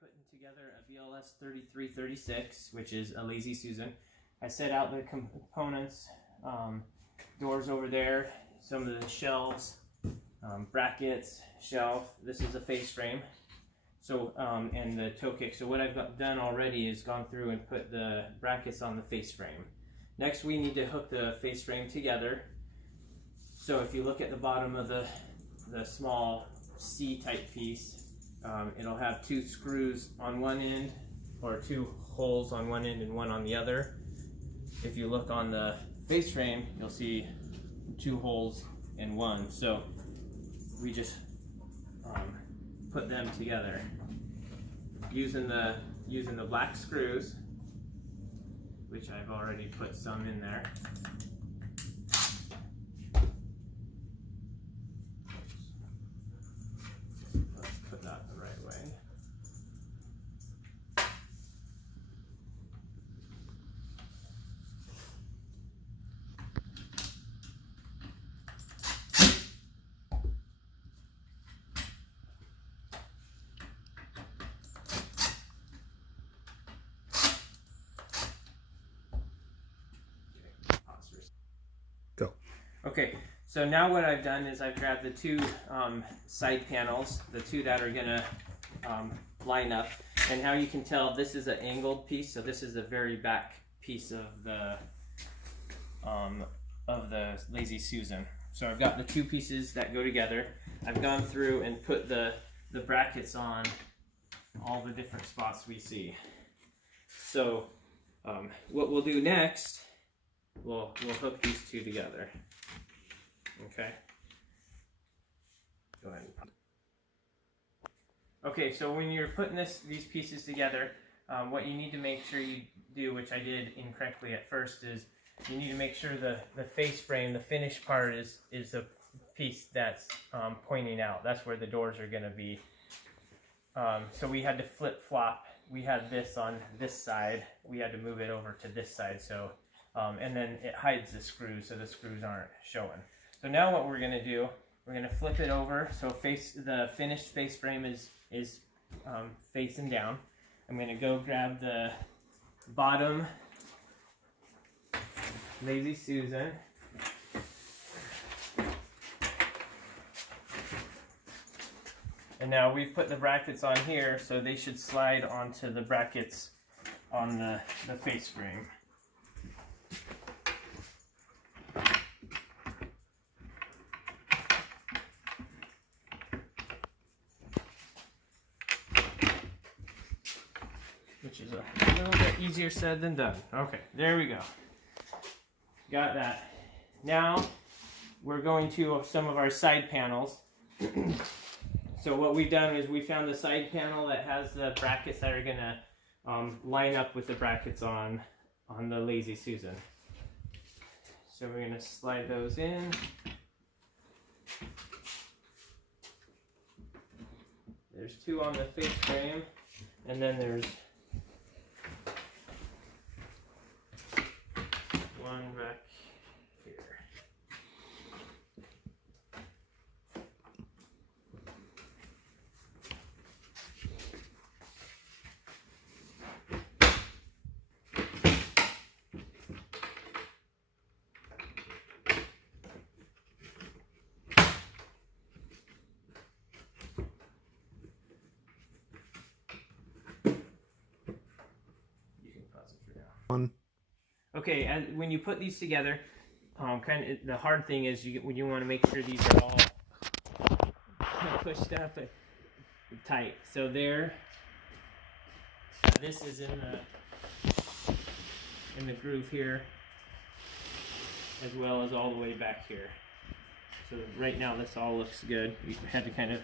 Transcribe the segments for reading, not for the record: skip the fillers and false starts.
putting together a BLS39, which is a Lazy Susan. I set out the components, doors over there, some of the shelves, brackets, shelf. This is a face frame. So, and the toe kick. So what I've done already is gone through and put the brackets on the face frame. Next we need to hook the face frame together. So if you look at the bottom of the small C-type piece, it'll have two screws on one end, or two holes on one end and one on the other. If you look on the face frame, you'll see two holes in one. So we just put them together using the black screws, which I've already put some in there. Let's put that the right way. Go. Okay, so now what I've done is I've grabbed the two side panels, the two that are gonna line up, and how you can tell this is an angled piece, so this is the very back piece of the Lazy Susan. So I've got the two pieces that go together. I've gone through and put the brackets on all the different spots we see. So what we'll do next, we'll hook these two together. Okay. Go ahead. Okay, so when you're putting these pieces together, what you need to make sure you do, which I did incorrectly at first, is you need to make sure the face frame, the finished part, is the piece that's pointing out. That's where the doors are going to be. So we had to flip-flop. We had this on this side. We had to move it over to this side. So, and then it hides the screws, so the screws aren't showing. So now what we're going to do, we're going to flip it over. So the finished face frame is facing down. I'm going to go grab the bottom Lazy Susan. And now we've put the brackets on here, so they should slide onto the brackets on the face frame. Which is a little bit easier said than done. Okay, there we go. Got that. Now we're going to some of our side panels. So what we've done is we found the side panel that has the brackets that are going to line up with the brackets on the Lazy Susan. So we're going to slide those in. There's two on the face frame, and then there's one back here. You can pause it for now. One. Okay, and when you put these together, kind of the hard thing is you want to make sure these are all pushed up tight. So there, this is in the groove here, as well as all the way back here. So right now this all looks good. We had to kind of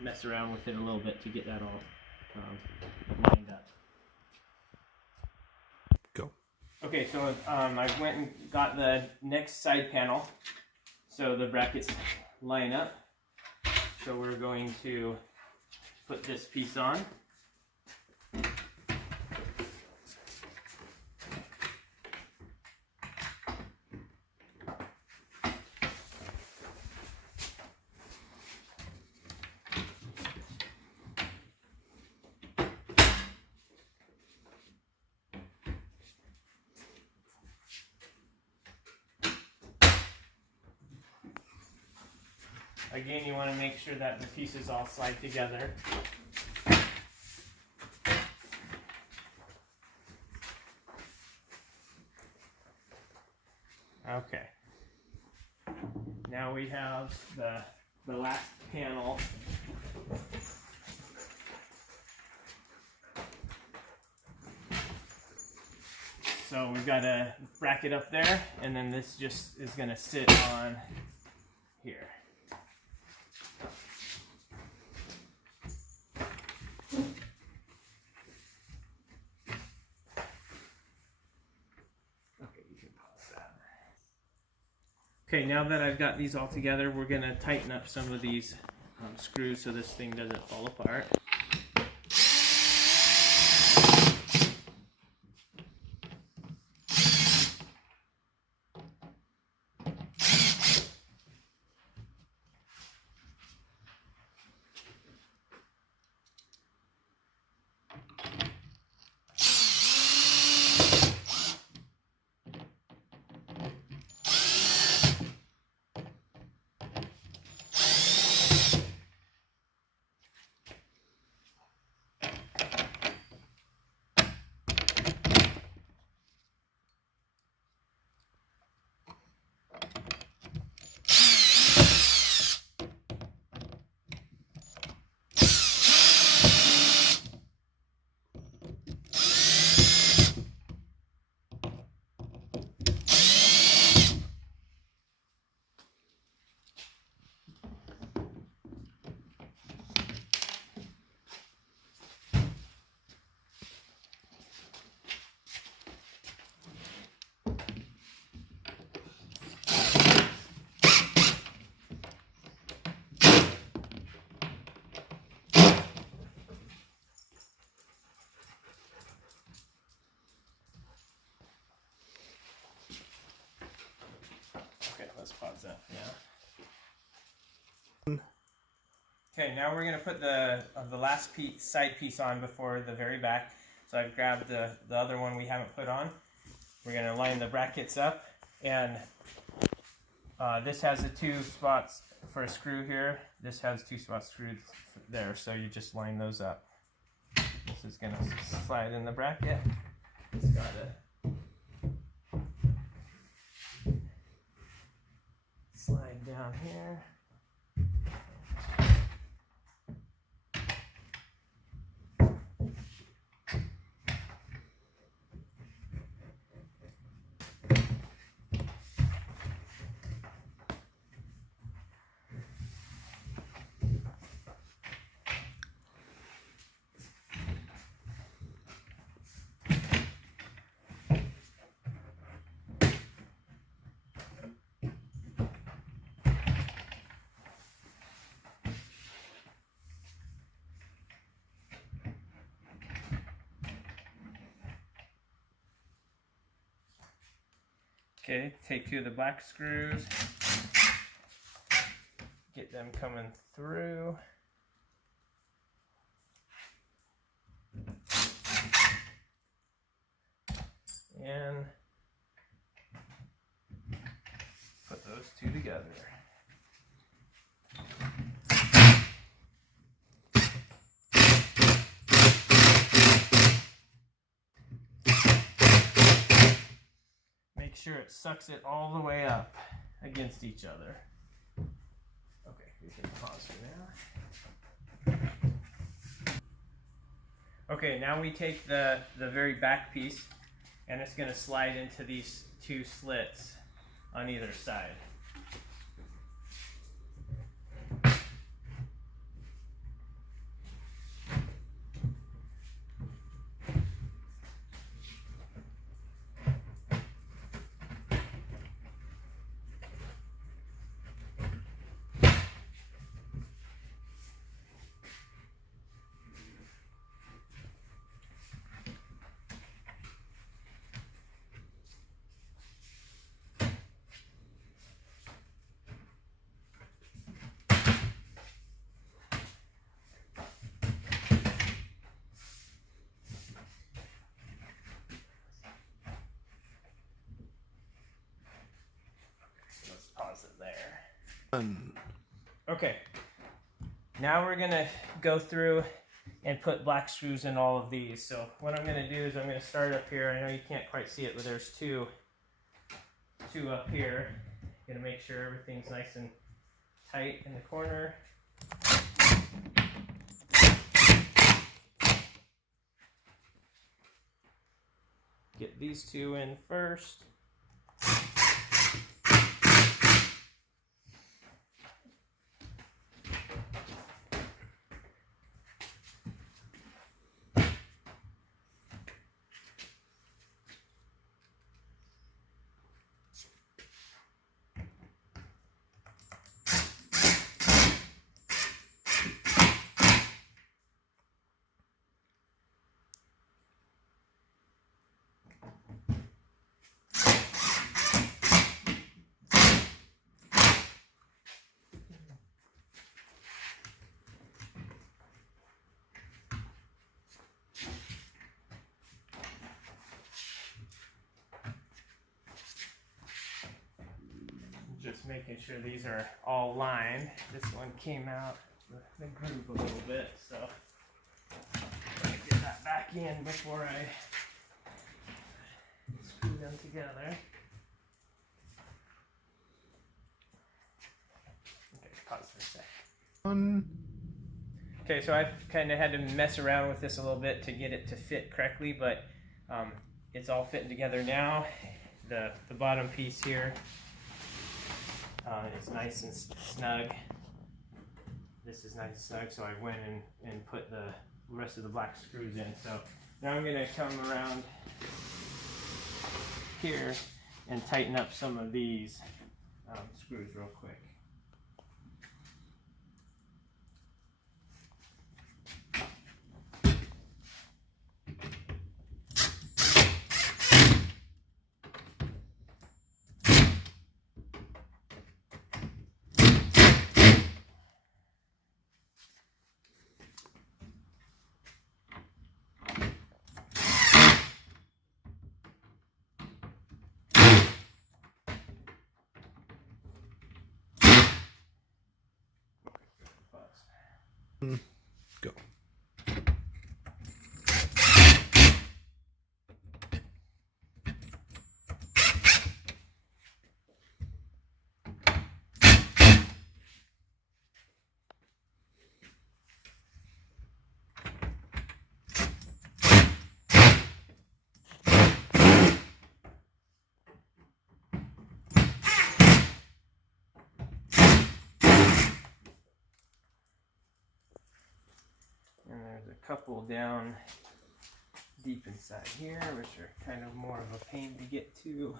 mess around with it a little bit to get that all lined up. Go. Okay, so I went and got the next side panel, so the brackets line up. So we're going to put this piece on. Again, you want to make sure that the pieces all slide together. Okay. Now we have the last panel. So we've got a bracket up there, and then this just is going to sit on here. Okay, you can pause that. Okay, now that I've got these all together, we're going to tighten up some of these screws so this thing doesn't fall apart. Let's pause that for now. Okay, now we're going to put the last side piece on before the very back. So I've grabbed the other one we haven't put on. We're going to line the brackets up, and this has the 2 spots for a screw here. This has 2 spots screwed there, so you just line those up. This is going to slide in the bracket. It's got a slide down here. Okay, take 2 of the black screws, get them coming through. And put those 2 together. Make sure it sucks it all the way up against each other. Okay, we can pause for now. Okay, now we take the very back piece, and it's going to slide into these 2 slits on either side. There. Okay, now we're gonna go through and put black screws in all of these. So what I'm gonna do is I'm gonna start up here. I know you can't quite see it, but there's two up here. Gonna make sure everything's nice and tight in the corner. Get these two in first. Just making sure these are all lined. This one came out the groove a little bit, so I'm gonna get that back in before I screw them together. Okay, pause for a sec. Okay, so I've kind of had to mess around with this a little bit to get it to fit correctly, but it's all fitting together now. The bottom piece here. It's nice and snug. This is nice and snug, so I went and put the rest of the black screws in. So now I'm going to come around here and tighten up some of these screws real quick. Go. And there's a couple down deep inside here, which are kind of more of a pain to get to.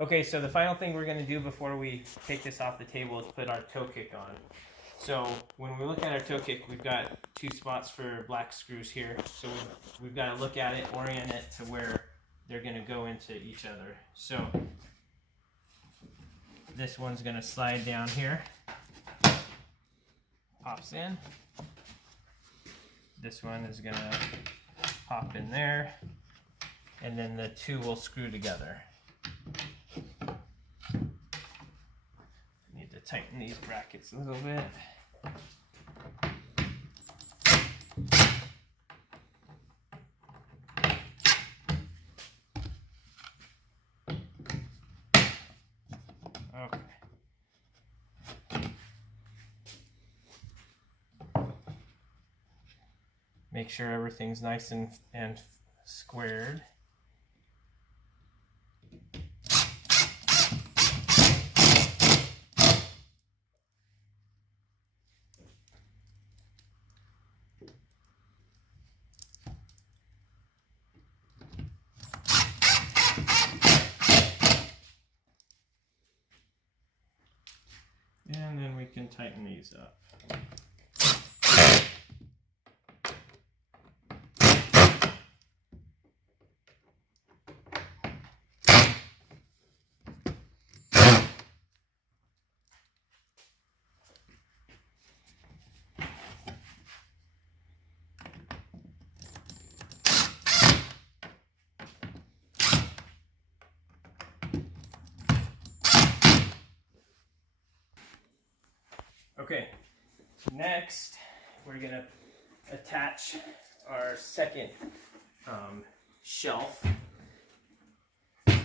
Okay, so the final thing we're going to do before we take this off the table is put our toe kick on. So when we look at our toe kick, we've got two spots for black screws here. So we've got to look at it, orient it to where they're going to go into each other. So this one's going to slide down here, pops in. This one is going to pop in there, and then the two will screw together. Need to tighten these brackets a little bit. Okay. Make sure everything's nice and squared. tighten these up. Okay, next we're gonna attach our second shelf. It's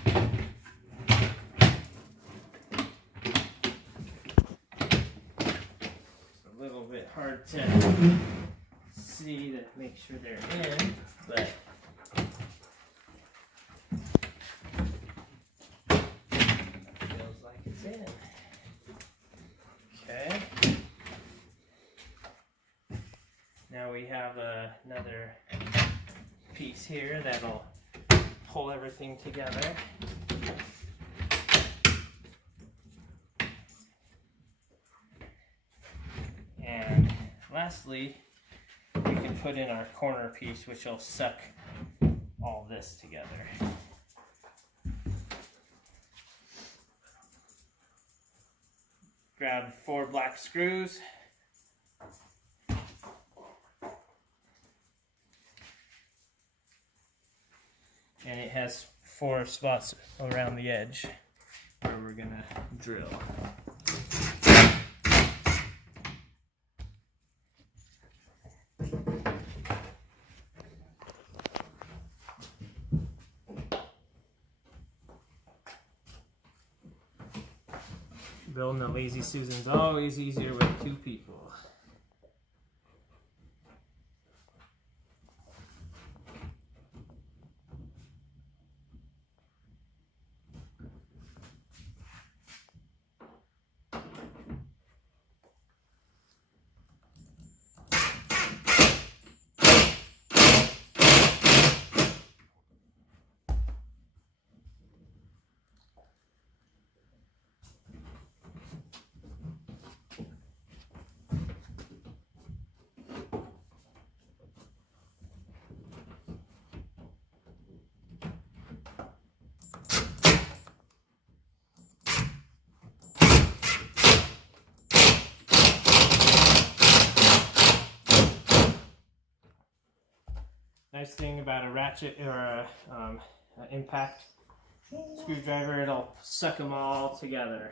a little bit hard to see to make sure they're in, but feels like it's in. Okay. Now we have another piece here that'll pull everything together. And lastly, we can put in our corner piece, which will suck all this together. Grab 4 black screws. And it has 4 spots around the edge where we're gonna drill. Building a Lazy Susan's always easier with 2 people. Nice thing about a ratchet or a impact screwdriver, it'll suck them all together.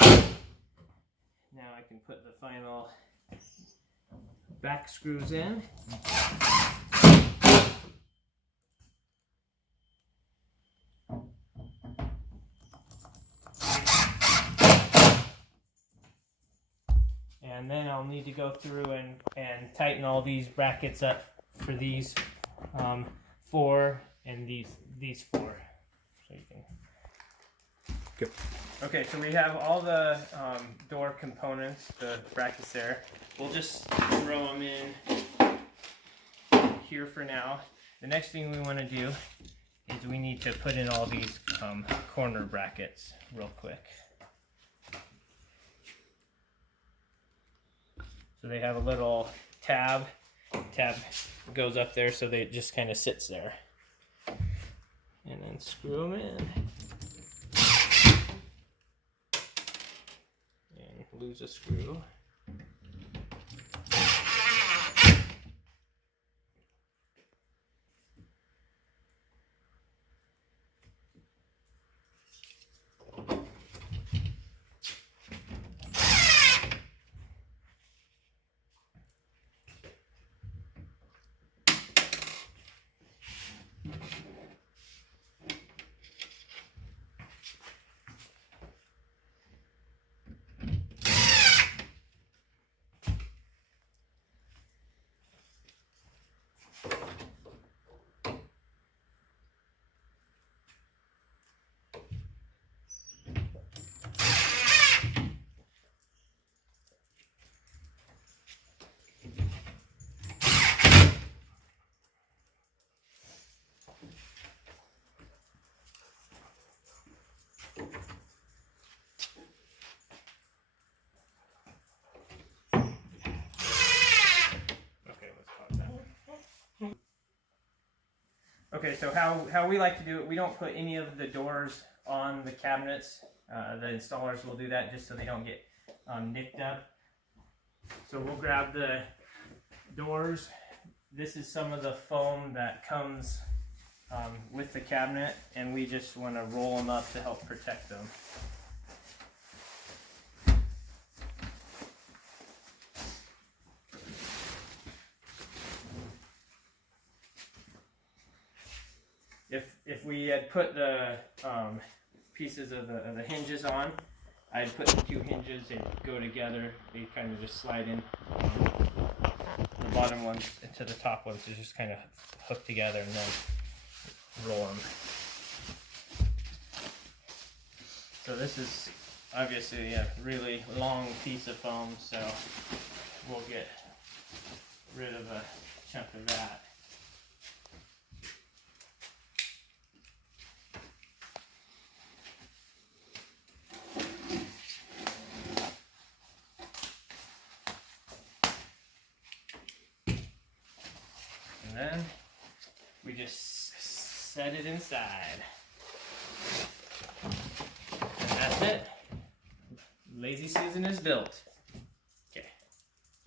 Now I can put the final back screws in. And then I'll need to go through and tighten all these brackets up for these 4 and these 4. So you can. Good. Okay, so we have all the door components, the brackets there. We'll just throw them in here for now. The next thing we want to do is we need to put in all these corner brackets real quick. So they have a little tab goes up there, so they just kind of sits there. And then screw them in. And lose a screw. Okay, so how we like to do it, we don't put any of the doors on the cabinets. The installers will do that just so they don't get nicked up. So we'll grab the doors. This is some of the foam that comes with the cabinet, and we just want to roll them up to help protect them. If we had put the pieces of the hinges on, I'd put the two hinges, they go together, they kind of just slide in. The bottom ones into the top ones is just kind of hook together and then roll them. So this is obviously a really long piece of foam, so we'll get rid of a chunk of that. And then we just set it inside. And that's it. Lazy Susan is built.